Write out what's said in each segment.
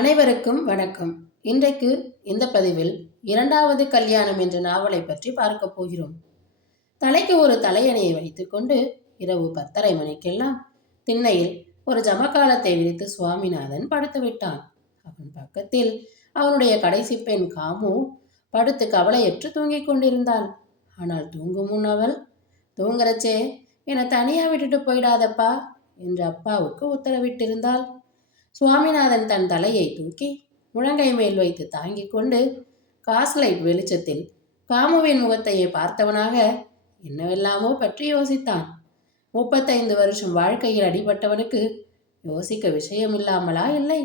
அனைவருக்கும் வணக்கம். இன்றைக்கு இந்த பதிவில் இரண்டாவது கல்யாணம் என்ற நாவலை பற்றி பார்க்க போகிறோம். தலைக்கு ஒரு தலையணையை வைத்துக்கொண்டு இரவு 10:30 மணிக்கெல்லாம் திண்ணையில் ஒரு ஜமக்காலத்தை விரித்து சுவாமிநாதன் படுத்து விட்டான். அவன் பக்கத்தில் அவனுடைய கடைசி பெண் காமு படுத்து கவலையற்று தூங்கிக் கொண்டிருந்தாள். ஆனால் தூங்கும் முன் அவள், "தூங்குறச்சே என்னை தனியா விட்டுட்டு போயிடாதப்பா" என்று அப்பாவுக்கு உத்தரவிட்டிருந்தாள். சுவாமிநாதன் தன் தலையை தூக்கி முழங்கை மேல் வைத்து தாங்கிக் கொண்டு காஸ்லைட் வெளிச்சத்தில் காமுவின் முகத்தையே பார்த்தவனாக என்னவெல்லாமோ பற்றி யோசித்தான். 35 வருஷம் வாழ்க்கையில் அடிபட்டவனுக்கு யோசிக்க விஷயம் இல்லாமலா இல்லை?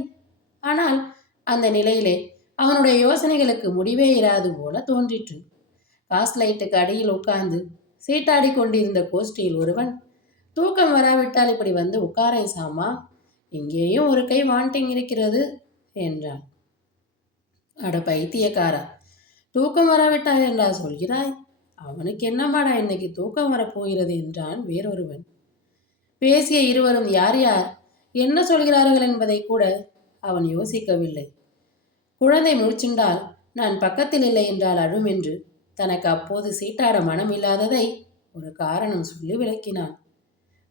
ஆனால் அந்த நிலையிலே அவனுடைய யோசனைகளுக்கு முடிவே இராது போல தோன்றிற்று. காஸ்லைட்டுக்கு அடியில் உட்கார்ந்து சீட்டாடி கொண்டிருந்த கோஷ்டியில் ஒருவன், "தூக்கம் வராவிட்டால் இப்படி வந்து உட்காரை சாமா, இங்கேயும் ஒரு கை வாண்டிங் இருக்கிறது" என்றான். "அட பைத்தியக்காரா, தூக்கம் வராவிட்டால் என்றா சொல்கிறாய்? அவனுக்கு என்னமாடா இன்னைக்கு தூக்கம் வரப்போகிறது" என்றான் வேறொருவன். பேசிய இருவரும் யார் யார் என்ன சொல்கிறார்கள் என்பதை கூட அவன் யோசிக்கவில்லை. குழந்தை மூச்சுண்டால் நான் பக்கத்தில் இல்லை என்றால் அழும் என்று தனக்கு அப்போது சீட்டாட மனம் இல்லாததை ஒரு காரணம் சொல்லி விளக்கினான்.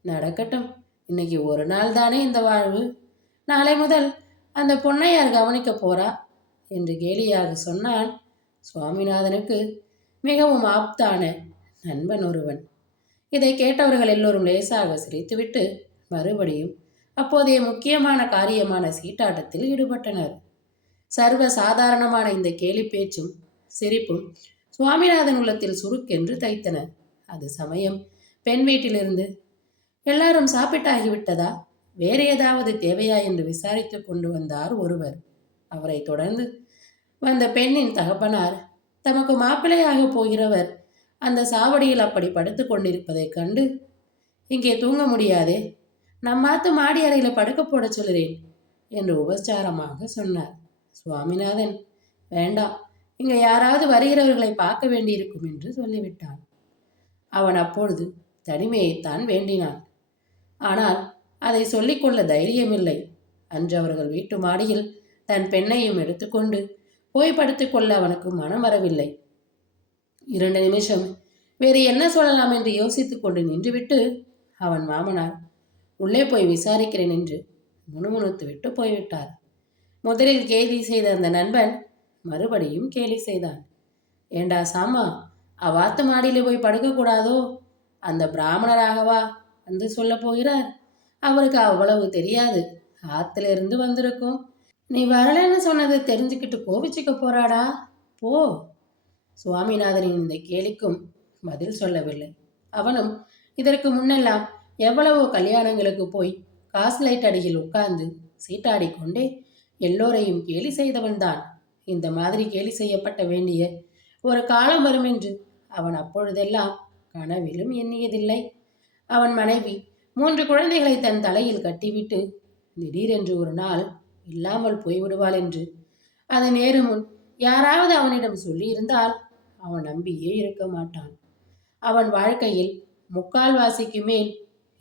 "நடக்கட்டும், இன்னைக்கு ஒரு நாள் தானே இந்த வாழ்வு, நாளை முதல் அந்த பொண்ணை யார் கவனிக்க போறா" என்று கேலியாக சொன்னான் சுவாமிநாதனுக்கு மிகவும் ஆப்தான நண்பன் ஒருவன். இதை கேட்டவர்கள் எல்லோரும் லேசாக சிரித்துவிட்டு மறுபடியும் அப்போதைய முக்கியமான காரியமான சீட்டாட்டத்தில் ஈடுபட்டனர். சர்வ சாதாரணமான இந்த கேலி பேச்சும் சிரிப்பும் சுவாமிநாதன் உள்ளத்தில் சுருக்கென்று தைத்தன. அது சமயம் பெண் வீட்டிலிருந்து, "எல்லாரும் சாப்பிட்டாகிவிட்டதா? வேறு ஏதாவது தேவையா?" என்று விசாரித்து கொண்டு வந்தார் ஒருவர். அவரை தொடர்ந்து வந்த பெண்ணின் தகப்பனார், தமக்கு மாப்பிள்ளையாக போகிறவர் அந்த சாவடியில் அப்படி படுத்து கொண்டிருப்பதைக் கண்டு, "இங்கே தூங்க முடியாதே, நம்மாத்து மாடி அறையில் படுக்க போட சொல்கிறேன்" என்று உபச்சாரமாக சொன்னார். சுவாமிநாதன், "வேண்டாம், இங்கே யாராவது வருகிறவர்களை பார்க்க வேண்டியிருக்கும்" என்று சொல்லிவிட்டான். அவன் அப்பொழுது தனிமையைத்தான் வேண்டினான். ஆனால் அதை சொல்லிக்கொள்ள தைரியமில்லை. அன்று அவர்கள் வீட்டு மாடியில் தன் பெண்ணையும் எடுத்துக்கொண்டு போய் படுத்துக்கொள்ள அவனுக்கு மனம் வரவில்லை. 2 நிமிஷம் வேறு என்ன சொல்லலாம் என்று யோசித்து கொண்டு நின்றுவிட்டு அவன் மாமனார், "உள்ளே போய் விசாரிக்கிறேன்" என்று முணுமுணுத்து விட்டு போய்விட்டார். முதலில் கேலி செய்த அந்த நண்பன் மறுபடியும் கேலி செய்தான். "ஏண்டா சாமா, அவாத்து மாடியிலே போய் படுக்கக்கூடாதோ? அந்த பிராமணராகவா வந்து சொல்ல போகிறார்? அவருக்கு அவ்வளவு தெரியாது, ஆத்திலிருந்து வந்திருக்கும். நீ வரலன்னு சொன்னது தெரிஞ்சுக்கிட்டு கோவிச்சுக்க போறாடா, போ." சுவாமிநாதனின் இந்த கேலிக்கும் பதில் சொல்லவில்லை. அவனும் இதற்கு முன்னெல்லாம் எவ்வளவோ கல்யாணங்களுக்கு போய் காஸ்லைட் அடியில் உட்கார்ந்து சீட்டாடி கொண்டே எல்லோரையும் கேலி செய்தவன்தான். இந்த மாதிரி கேலி செய்யப்பட்ட வேண்டிய ஒரு காலம் வரும் என்று அவன் அப்பொழுதெல்லாம் கனவிலும் எண்ணியதில்லை. அவன் மனைவி 3 குழந்தைகளை தன் தலையில் கட்டிவிட்டு திடீரென்று ஒரு நாள் இல்லாமல் போய்விடுவாள் என்று அது நேரும் முன் யாராவது அவனிடம் சொல்லியிருந்தால் அவன் நம்பியே இருக்க மாட்டான். அவன் வாழ்க்கையில் முக்கால்வாசிக்கு மேல்,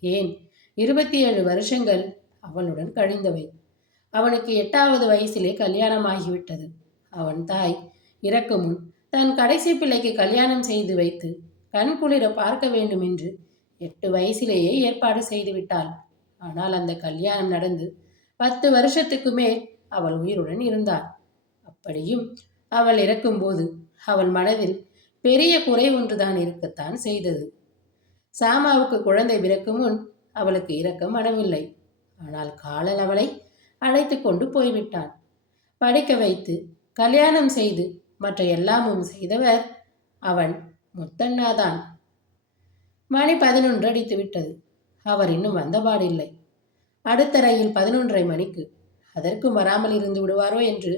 ஏன் 27 வருஷங்கள் அவளுடன் கழிந்தவை. அவனுக்கு 8வது வயசிலே கல்யாணமாகிவிட்டது. அவன் தாய் இறக்கும் முன் தன் கடைசி பிள்ளைக்கு கல்யாணம் செய்து வைத்து கண் குளிர பார்க்க வேண்டும் என்று 8 வயசிலேயே ஏற்பாடு செய்துவிட்டாள். ஆனால் அந்த கல்யாணம் நடந்து 10 வருஷத்துக்கு மேல் அவள் உயிருடன் இருந்தாள். அப்படியும் அவள் இறக்கும்போது அவள் மனதில் பெரிய குறை ஒன்றுதான் இருக்கத்தான் செய்தது. சாமாவுக்கு குழந்தை பிறக்கும் முன் அவளுக்கு இறக்க மனமில்லை. ஆனால் காலன் அவளை அழைத்து கொண்டு போய்விட்டான். படிக்க வைத்து கல்யாணம் செய்து மற்ற எல்லாமும் செய்தவர் அவன் முத்தண்ணாதான். மணி 11 அடித்து விட்டது. அவர் இன்னும் வந்தபாடில்லை. அடுத்த ரயில் 11:30 மணிக்கு. அதற்கும் வராமல் இருந்து விடுவாரோ என்று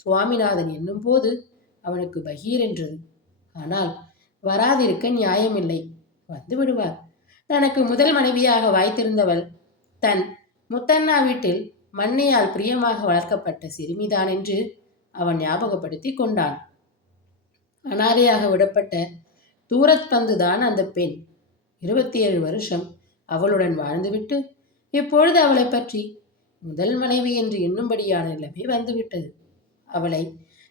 சுவாமிநாதன் எண்ணும் போது அவனுக்கு பகீர் என்றது. ஆனால் வராதிருக்க நியாயமில்லை, வந்து விடுவார். தனக்கு முதல் மனைவியாக வாய்த்திருந்தவள் தன் முத்தண்ணா வீட்டில் மண்ணையால் பிரியமாக வளர்க்கப்பட்ட சிறுமிதான் என்று அவன் ஞாபகப்படுத்தி கொண்டான். அனாதையாக விடப்பட்ட தூரத்பந்துதான் அந்த பெண். 27 வருஷம் அவளுடன் வாழ்ந்துவிட்டு இப்பொழுது அவளை பற்றி முதல் மனைவி என்று எண்ணும்படியான நிலைமை வந்துவிட்டது. அவளை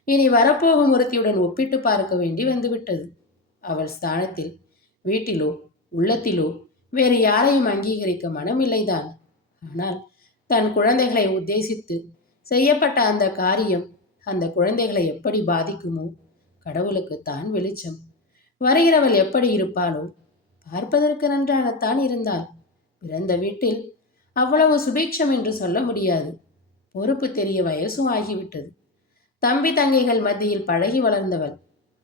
இனி வரப்போகும் ஒருத்தியுடன் ஒப்பிட்டு பார்க்க வேண்டி வந்துவிட்டது. அவள் ஸ்தானத்தில் வீட்டிலோ உள்ளத்திலோ வேறு யாரையும் அங்கீகரிக்க மனமில்லைதான். ஆனால் தன் குழந்தைகளை உத்தேசித்து செய்யப்பட்ட அந்த காரியம் அந்த குழந்தைகளை எப்படி பாதிக்குமோ கடவுளுக்குத்தான் வெளிச்சம். வருகிறவள் எப்படி இருப்பாளோ? பார்ப்பதற்கு நன்றாகத்தான் இருந்தாள். பிறந்த வீட்டில் அவ்வளவு சுபீட்சம் என்று சொல்ல முடியாது. பொறுப்பு தெரிய வயசும் ஆகிவிட்டது. தம்பி தங்கைகள் மத்தியில் பழகி வளர்ந்தவள்.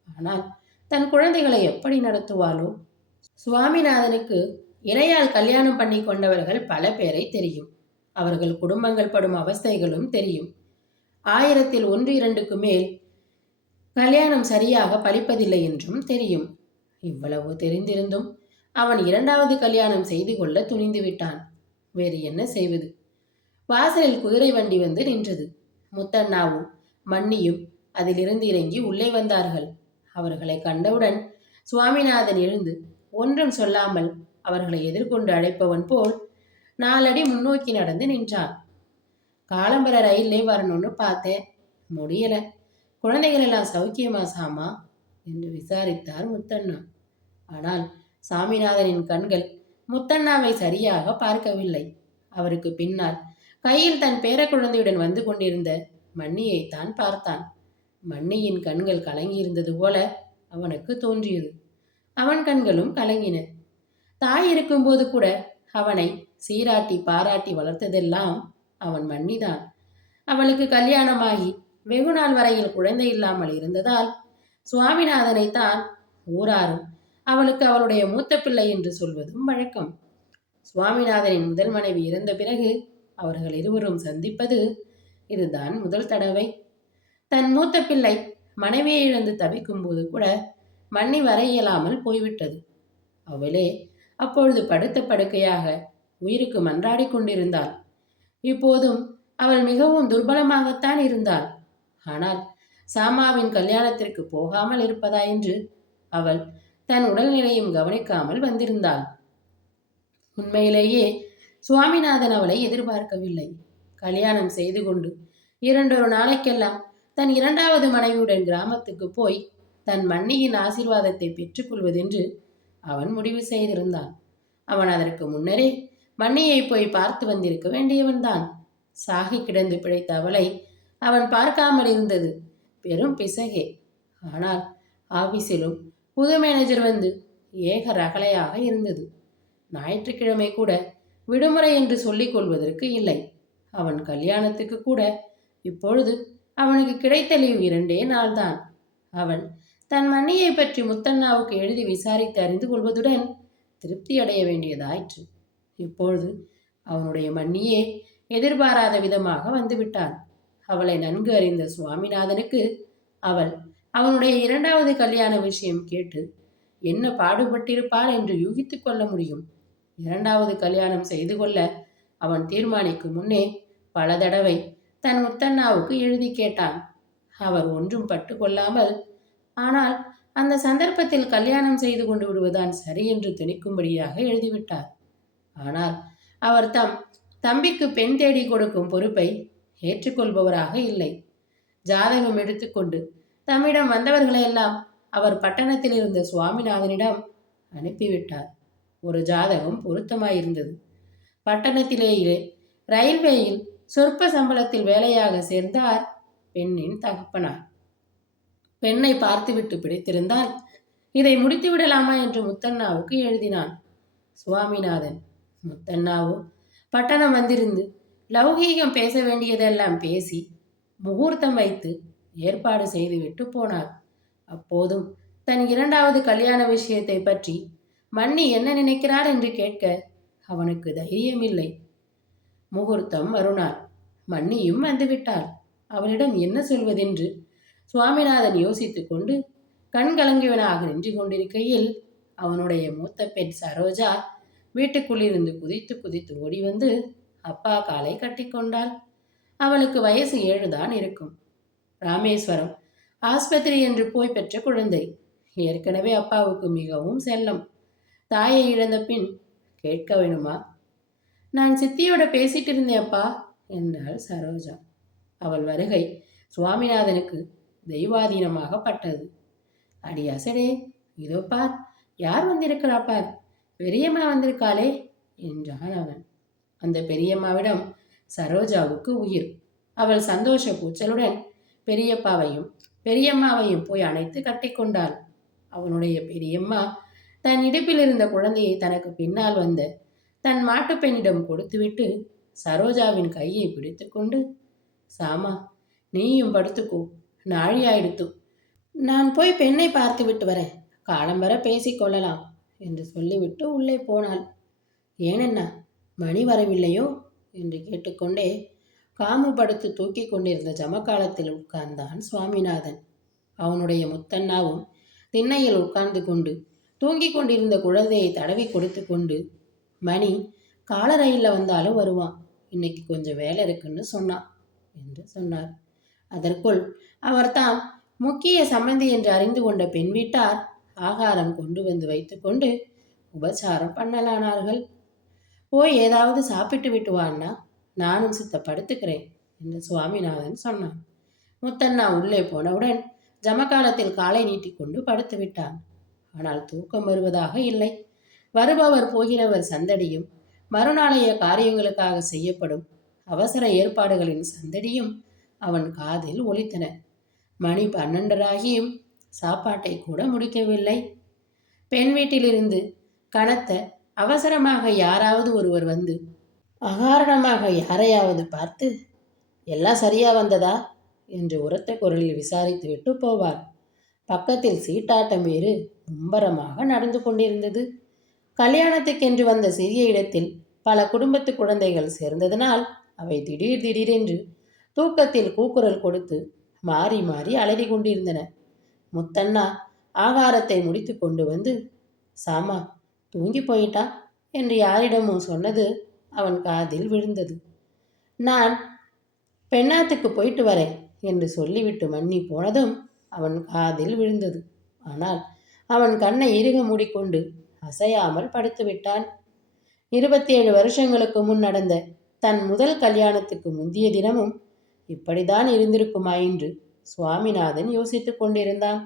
ஆனால் தன் குழந்தைகளை எப்படி நடத்துவாளோ? சுவாமிநாதனுக்கு இணையால் கல்யாணம் பண்ணி கொண்டவர்கள் பல பேரை தெரியும். அவர்கள் குடும்பங்கள் படும் அவஸ்தைகளும் தெரியும். 1000ல் 1 2க்கு மேல் கல்யாணம் சரியாக பலிப்பதில்லை என்றும் தெரியும். இவ்வளவு தெரிந்திருந்தும் அவன் 2வது கல்யாணம் செய்து கொள்ள துணிந்து விட்டான். வேறு என்ன செய்வது? வாசலில் குதிரை வண்டி வந்து நின்றது. முத்தண்ணாவும் மன்னியும் அதிலிருந்து இறங்கி உள்ளே வந்தார்கள். அவர்களை கண்டவுடன் சுவாமிநாதன் எழுந்து ஒன்றும் சொல்லாமல் அவர்களை எதிர்கொண்டு அழைப்பவன் போல் 4 அடி முன்னோக்கி நடந்து நின்றான். காலம்பர ரயிலே வரணும்னு பார்த்தேன், முடியல. குழந்தைகள் எல்லாம் சௌக்கியமா சாமா என்று விசாரித்தார் முத்தண்ணா. ஆனால் சாமிநாதனின் கண்கள் முத்தண்ணாவை சரியாக பார்க்கவில்லை. அவருக்கு பின்னால் கையில் தன் பேர குழந்தையுடன் வந்து கொண்டிருந்த மன்னியைத்தான் பார்த்தான். மன்னியின் கண்கள் கலங்கியிருந்தது போல அவனுக்கு தோன்றியது. அவன் கண்களும் கலங்கின. தாய் இருக்கும்போது கூட அவனை சீராட்டி பாராட்டி வளர்த்ததெல்லாம் அவன் மன்னிதான். அவளுக்கு கல்யாணமாகி வெகு நாள் வரையில் குழந்தை இல்லாமல் இருந்ததால் சுவாமிநாதனைத்தான் ஊராரும் அவளுக்கு அவளுடைய மூத்த பிள்ளை என்று சொல்வதும் வழக்கம். சுவாமிநாதனின் முதல் மனைவி இறந்த பிறகு அவர்கள் இருவரும் சந்திப்பது இதுதான் முதல் தடவை. தன் மூத்த பிள்ளை மனைவியை இழந்து தவிக்கும் போது கூட மன்னி வர இயலாமல் போய்விட்டது. அவளே அப்பொழுது படுத்த படுக்கையாக உயிருக்கு மன்றாடி கொண்டிருந்தாள். இப்போதும் அவள் மிகவும் துர்பலமாகத்தான் இருந்தாள். ஆனால் சாமாவின் கல்யாணத்திற்கு போகாமல் இருப்பதா என்று அவள் தன் உடல்நிலையும் கவனிக்காமல் வந்திருந்தாள். உண்மையிலேயே சுவாமிநாதன் அவளை எதிர்பார்க்கவில்லை. கல்யாணம் செய்து கொண்டு 2 நாளைக்கெல்லாம் தன் 2வது மனைவியுடன் கிராமத்துக்கு போய் தன் மன்னியின் ஆசீர்வாதத்தை பெற்றுக்கொள்வதென்று அவன் முடிவு செய்திருந்தான். அவன் அதற்கு முன்னரே மன்னியை போய் பார்த்து வந்திருக்க வேண்டியவன்தான். சாகி கிடந்து பிழைத்த அவளை அவன் பார்க்காமல் இருந்தது பெரும் பிசகே. ஆனால் ஆபீஸிலும் புது மேனேஜர் வந்து ஏக ரகலையாக இருந்தது. ஞாயிற்றுக்கிழமை கூட விடுமுறை என்று சொல்லிக் கொள்வதற்கு இல்லை. அவன் கல்யாணத்துக்கு கூட இப்பொழுது அவனுக்கு கிடைத்த லீவ் 2 நாள்தான். அவன் தன் மன்னியை பற்றி முத்தண்ணாவுக்கு எழுதி விசாரித்து அறிந்து கொள்வதுடன் திருப்தி அடைய வேண்டியதாயிற்று. இப்பொழுது அவனுடைய மன்னியே எதிர்பாராத விதமாக வந்துவிட்டாள். அவளை நன்கு அறிந்த சுவாமிநாதனுக்கு அவள் அவனுடைய 2வது கல்யாண விஷயம் கேட்டு என்ன பாடுபட்டிருப்பாள் என்று யூகித்து கொள்ள முடியும். 2வது கல்யாணம் செய்து கொள்ள அவன் தீர்மானிக்கும் முன்னே பல தடவை தன் முத்தண்ணாவுக்கு எழுதி கேட்டான். அவர் ஒன்றும் பட்டு கொள்ளாமல், ஆனால் அந்த சந்தர்ப்பத்தில் கல்யாணம் செய்து கொண்டு விடுவதான் சரி என்று திணிக்கும்படியாக எழுதிவிட்டார். ஆனால் அவர் தம்பிக்கு பெண் தேடி கொடுக்கும் பொறுப்பை ஏற்றுக்கொள்பவராக இல்லை. ஜாதகம் எடுத்துக்கொண்டு தம்மிடம் வந்தவர்களையெல்லாம் அவர் பட்டணத்தில் இருந்த சுவாமிநாதனிடம் அனுப்பிவிட்டார். ஒரு ஜாதகம் பொருத்தமாயிருந்தது. பட்டணத்திலேயே ரயில்வேயில் சொற்ப சம்பளத்தில் வேலையாக சேர்ந்தார் பெண்ணின் தகப்பனார். பெண்ணை பார்த்துவிட்டு பிடித்திருந்தால் இதை முடித்து விடலாமா என்று முத்தண்ணாவுக்கு எழுதினான். சுவாமிநாதன் முத்தண்ணாவோ பட்டணம் வந்திருந்து லௌகீகம் பேச வேண்டியதெல்லாம் பேசி முகூர்த்தம் வைத்து ஏற்பாடு செய்துவிட்டு போனார். அப்போதும் தன் 2வது கல்யாண விஷயத்தை பற்றி மன்னி என்ன நினைக்கிறார் என்று கேட்க அவனுக்கு தைரியமில்லை. முகூர்த்தம் மறுநாள். மன்னியும் வந்துவிட்டாள். அவளிடம் என்ன சொல்வதென்று சுவாமிநாதன் யோசித்து கொண்டு கண்கலங்கியவனாக நின்று கொண்டிருக்கையில் அவனுடைய மூத்த பெண் சரோஜா வீட்டுக்குள்ளிருந்து குதித்து குதித்து ஓடி வந்து அப்பா காலை கட்டிக்கொண்டாள். அவளுக்கு வயசு 7 தான் இருக்கும். ராமேஸ்வரம் ஆஸ்பத்திரி என்று போய் பெற்ற குழந்தை. ஏற்கனவே அப்பாவுக்கு மிகவும் செல்லம். தாயை இழந்த பின் கேட்க வேணுமா? நான் சித்தியோட பேசிட்டு இருந்தேன் அப்பா என்றாள் சரோஜா. அவள் வருகை சுவாமிநாதனுக்கு தெய்வாதீனமாகப்பட்டது. அடி அசடே, இதோ பார், யார் வந்திருக்கிறா பார், பெரியம்மா வந்திருக்காளே என்றான் அவன். அந்த பெரியம்மாவிடம் சரோஜாவுக்கு உயிர். அவள் சந்தோஷ கூச்சலுடன் பெரியப்பாவையும் பெரியம்மாவையும் போய் அணைத்து கட்டிக்கொண்டாள். அவனுடைய பெரியம்மா தன் இடுப்பில் இருந்த குழந்தையை தனக்கு பின்னால் வந்த தன் மாட்டுப்பெண்ணிடம் கொடுத்துவிட்டு சரோஜாவின் கையை பிடித்து கொண்டு, சாமா, நீயும் படுத்துக்கோ, நாழி ஆயிடுத்து, நான் போய் பெண்ணை பார்த்து விட்டு வரேன், காலம்பர பேசிக்கொள்ளலாம் என்று சொல்லிவிட்டு உள்ளே போனாள். ஏனென்னா, மணி வரவில்லையோ என்று கேட்டுக்கொண்டே காமு படுத்து தூக்கி கொண்டிருந்த ஜமக்காலத்தில் உட்கார்ந்தான் சுவாமிநாதன். அவனுடைய முத்தண்ணாவும் திண்ணையில் உட்கார்ந்து கொண்டு தூங்கிக் கொண்டிருந்த குழந்தையை தடவி கொடுத்து கொண்டு, மணி கால ரயிலில் வந்தாலும் வருவான், இன்னைக்கு கொஞ்சம் வேலை இருக்குன்னு சொன்னான் என்று சொன்னார். அதற்குள் அவர்தாம் முக்கிய சம்பந்தி என்று அறிந்து கொண்ட பெண் வீட்டார் ஆகாரம் கொண்டு வந்து வைத்துக்கொண்டு உபசாரம் பண்ணலானார்கள். போய் ஏதாவது சாப்பிட்டு விட்டு வான்னா, நானும் சித்த படுத்துக்கிறேன் என்று சுவாமிநாதன் சொன்னான். முத்தண்ணா உள்ளே போனவுடன் ஜமக்காலத்தில் காலை நீட்டிக்கொண்டு படுத்து விட்டான். ஆனால் தூக்கம் வருவதாக இல்லை. வருபவர் போகிறவர் சந்தடியும் மறுநாளைய காரியங்களுக்காக செய்யப்படும் அவசர ஏற்பாடுகளின் சந்தடியும் அவன் காதில் ஒலித்தன. மணி 12 சாப்பாட்டை கூட முடிக்கவில்லை. பெண் வீட்டிலிருந்து கனத்த அவசரமாக யாராவது ஒருவர் வந்து அகாரணமாக யாரையாவது பார்த்து, எல்லாம் சரியா வந்ததா என்று உரத்த குரலில் விசாரித்து விட்டு போவார். பக்கத்தில் சீட்டாட்டம் வேறு மும்பரமாக நடந்து கொண்டிருந்தது. கல்யாணத்துக்கென்று வந்த சிறிய இடத்தில் பல குடும்பத்து குழந்தைகள் சேர்ந்ததனால் அவை திடீர் திடீரென்று தூக்கத்தில் கூக்குரல் கொடுத்து மாறி மாறி அலறி கொண்டிருந்தன. முத்தண்ணா ஆகாரத்தை முடித்து கொண்டு வந்து, சாமா, தூங்கி போயிட்டா என்று யாரிடமும் சொன்னது அவன் காதில் விழுந்தது. நான் பெண்ணாத்துக்கு போயிட்டு வரேன் என்று சொல்லிவிட்டு மன்னி போனதும் அவன் காதில் விழுந்தது. ஆனால் அவன் கண்ணை இறுக மூடிக்கொண்டு அசையாமல் படுத்து விட்டான். 27 வருஷங்களுக்கு முன் நடந்த தன் முதல் கல்யாணத்துக்கு முந்திய தினமும் இப்படிதான் இருந்திருக்குமா என்று சுவாமிநாதன் யோசித்து கொண்டிருந்தான்.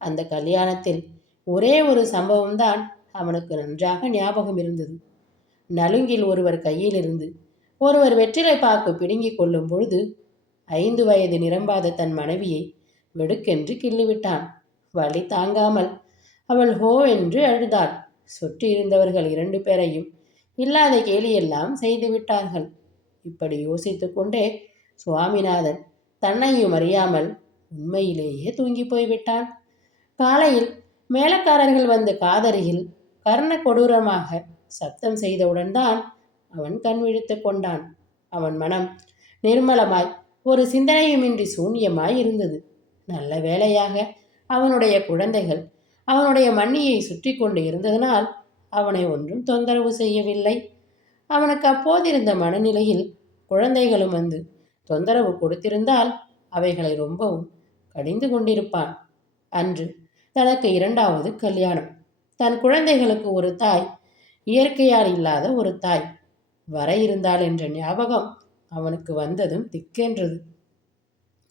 அந்த கல்யாணத்தில் ஒரே ஒரு சம்பவம்தான் அவனுக்கு நன்றாக ஞாபகம் இருந்தது. நலுங்கில் ஒருவர் கையிலிருந்து ஒருவர் வெற்றிலை பாக்கு பிடுங்கிக் கொள்ளும் பொழுது 5 வயது நிரம்பாத தன் மனைவியை வெடுக்கென்று கிள்ளிவிட்டான். வலி தாங்காமல் அவள் ஹோ என்று அழுதாள். சுற்றி இருந்தவர்கள் 2 பேரையும் இல்லாத கேலியெல்லாம் செய்து விட்டார்கள். இப்படி யோசித்து கொண்டே சுவாமிநாதன் தன்னையும் அறியாமல் உண்மையிலேயே தூங்கி போய்விட்டான். காலையில் மேலக்காரர்கள் வந்து காதருகில் கர்ண கொடூரமாக சப்தம் செய்தவுடன் தான் அவன் கண் விழித்து கொண்டான். அவன் மனம் நிர்மலமாய் ஒரு சிந்தனையுமின்றி சூன்யமாய் இருந்தது. நல்ல வேளையாக அவனுடைய குழந்தைகள் அவனுடைய மண்ணியை சுற்றி கொண்டு இருந்ததனால் அவனை ஒன்றும் தொந்தரவு செய்யவில்லை. அவனுக்கு அப்போதிருந்த மனநிலையில் குழந்தைகளும் வந்து தொந்தரவு கொடுத்திருந்தால் அவைகளை ரொம்பவும் கடிந்து கொண்டிருப்பான். அன்று தனக்கு 2வது கல்யாணம். தன் குழந்தைகளுக்கு ஒரு தாய், இயற்கையால் இல்லாத ஒரு தாய் வர இருந்தாள் என்ற ஞாபகம் அவனுக்கு வந்ததும் திக்கென்றது.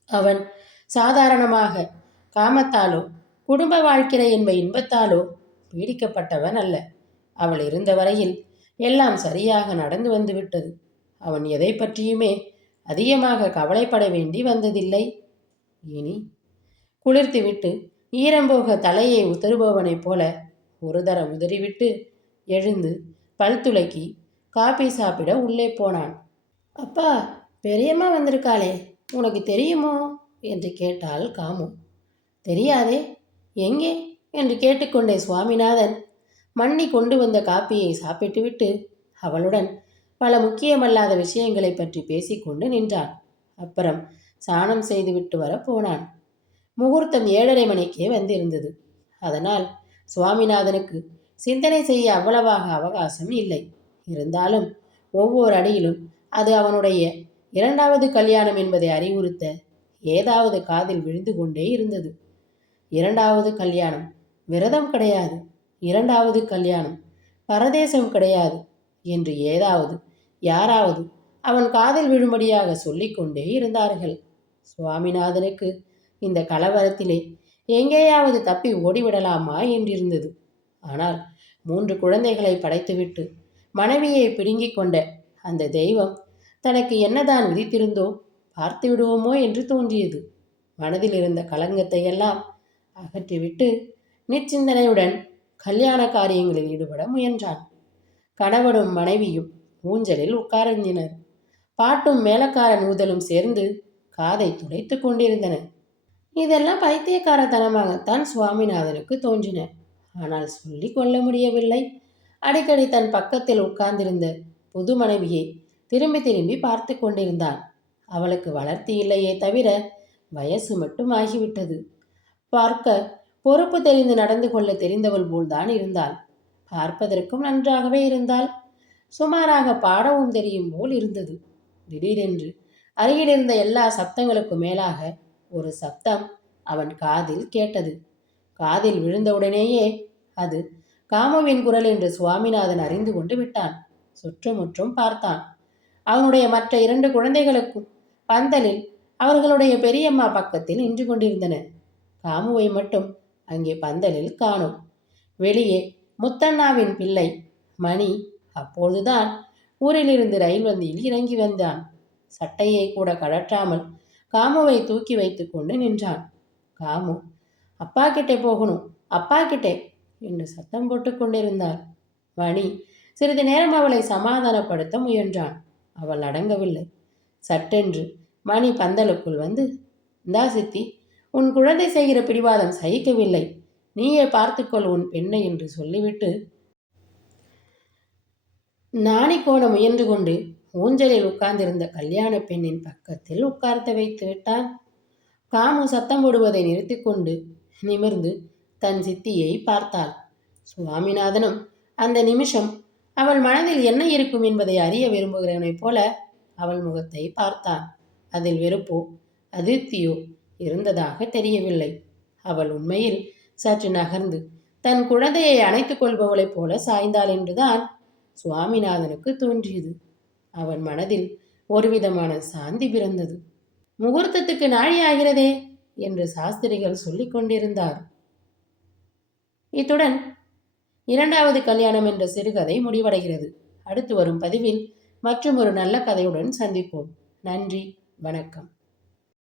அவன் சாதாரணமாக காமத்தாலோ குடும்ப வாழ்க்கை என்ப இன்பத்தாலோ பீடிக்கப்பட்டவன் அல்ல. அவள் இருந்த வரையில் எல்லாம் சரியாக நடந்து வந்துவிட்டது. அவன் எதை பற்றியுமே அதிகமாக கவலைப்பட வேண்டி வந்ததில்லை. இனி குளிர்த்துவிட்டு ஈரம்போக தலையை உதறுபவனைப் போல ஒரு தரம் உதறிவிட்டு எழுந்து பல் துலக்கி காபி சாப்பிட உள்ளே போனான். அப்பா, பெரியம்மா வந்திருக்காளே, உனக்கு தெரியுமோ என்று கேட்டாள் காமு. தெரியாதே, எங்கே என்று கேட்டுக்கொண்டே சுவாமிநாதன் மண்ணி கொண்டு வந்த காப்பியை சாப்பிட்டுவிட்டு அவளுடன் பல முக்கியமல்லாத விஷயங்களை பற்றி பேசிக்கொண்டு நின்றான். அப்புறம் சாணம் செய்துவிட்டு வர போனான். முகூர்த்தம் 7:30 மணிக்கே வந்திருந்தது. அதனால் சுவாமிநாதனுக்கு சிந்தனை செய்ய அவ்வளவாக அவகாசம் இல்லை. இருந்தாலும் ஒவ்வொரு அடியிலும் அது அவனுடைய 2வது கல்யாணம் என்பதை அறிவுறுத்த ஏதாவது காதில் விழுந்து கொண்டே இருந்தது. 2வது கல்யாணம், விரதம் கிடையாது, 2வது கல்யாணம், பரதேசம் கிடையாது என்று ஏதாவது யாராவது அவன் காதில் விழும்படியாக சொல்லிக்கொண்டே இருந்தார்கள். சுவாமிநாதனுக்கு இந்த கலவரத்திலே எங்கேயாவது தப்பி ஓடிவிடலாமா என்றிருந்தது. ஆனால் 3 குழந்தைகளை படைத்துவிட்டு மனைவியை பிடுங்கிக் கொண்ட அந்த தெய்வம் தனக்கு என்னதான் விதித்திருந்தோ பார்த்து விடுவோமோ என்று தோன்றியது. மனதில் இருந்த கலங்கத்தை எல்லாம் அகற்றிவிட்டு நிச்சிந்தனையுடன் கல்யாண காரியங்களில் ஈடுபட முயன்றான். கணவனும் மனைவியும் ஊஞ்சலில் உட்கார்ந்தினர். பாட்டும் மேலக்காரன் ஊதலும் சேர்ந்து காதை துடைத்து கொண்டிருந்தன. இதெல்லாம் பைத்தியக்காரத்தனமாகத்தான் சுவாமிநாதனுக்கு தோன்றின. ஆனால் சொல்லி கொள்ள முடியவில்லை. அடிக்கடி தன் பக்கத்தில் உட்கார்ந்திருந்த புது மனைவியை திரும்பி திரும்பி பார்த்து கொண்டிருந்தான். அவளுக்கு வளர்த்தி இல்லையே தவிர வயசு மட்டும் ஆகிவிட்டது. பார்க்க பொறுப்பு தெரிந்து நடந்து கொள்ள தெரிந்தவள் போல்தான் இருந்தாள். பார்ப்பதற்கும் நன்றாகவே இருந்தாள். சுமாராக பாடவும் தெரியும் போல் இருந்தது. திடீரென்று அருகிலிருந்த எல்லா சப்தங்களுக்கும் மேலாக ஒரு சப்தம் அவன் காதில் கேட்டது. காதில் விழுந்தவுடனேயே அது காமுவின் குரல் என்று சுவாமிநாதன் அறிந்து கொண்டு விட்டான். சுற்றுமுற்றும் பார்த்தான். அவனுடைய மற்ற 2 குழந்தைகளுக்கும் பந்தலில் அவர்களுடைய பெரியம்மா பக்கத்தில் நின்று கொண்டிருந்தன. காமுவை மட்டும் அங்கே பந்தலில் காணோம். வெளியே முத்தண்ணாவின் பிள்ளை மணி அப்போதுதான் ஊரிலிருந்து ரயில் வண்டியில் இறங்கி வந்தான். சட்டையை கூட கழற்றாமல் காமுவை தூக்கி வைத்து கொண்டு நின்றான். காமு, அப்பா கிட்டே போகணும், அப்பா கிட்டே என்று சத்தம் போட்டு கொண்டிருந்தாள். மணி சிறிது நேரம் அவளை சமாதானப்படுத்த முயன்றான். அவள் அடங்கவில்லை. சட்டென்று மணி பந்தலுக்குள் வந்து, இந்தா சித்தி, உன் குழந்தை செய்கிற பிடிவாதம் சகிக்கவில்லை, நீயே பார்த்துக்கொள் உன் பெண்ணை என்று சொல்லிவிட்டு நாணி கோண முயன்று கொண்டு ஊஞ்சலில் உட்கார்ந்திருந்த கல்யாண பெண்ணின் பக்கத்தில் உட்கார்த்த வைத்து விட்டான். காமு சத்தம் போடுவதை நிறுத்தி கொண்டு நிமிர்ந்து தன் சித்தியை பார்த்தாள். சுவாமிநாதனும் அந்த நிமிஷம் அவள் மனதில் என்ன இருக்கும் என்பதை அறிய விரும்புகிறவனைப் போல அவள் முகத்தை பார்த்தான். அதில் வெறுப்போ அதிருப்தியோ இருந்ததாக தெரியவில்லை. அவள் உண்மையில் சற்று நகர்ந்து தன் குழந்தையை அணைத்துக் கொள்பவளைப் போல சாய்ந்தாள் என்றுதான் சுவாமிநாதனுக்கு தோன்றியது. அவன் மனதில் ஒருவிதமான சாந்தி பிறந்தது. முகூர்த்தத்துக்கு நாழி ஆகிறதே என்று சாஸ்திரிகள் சொல்லிக் கொண்டிருந்தார். இத்துடன் 2வது கல்யாணம் என்ற சிறுகதை முடிவடைகிறது. அடுத்து வரும் பதிவில் மற்றும் ஒரு நல்ல கதையுடன் சந்திப்போம். நன்றி, வணக்கம்.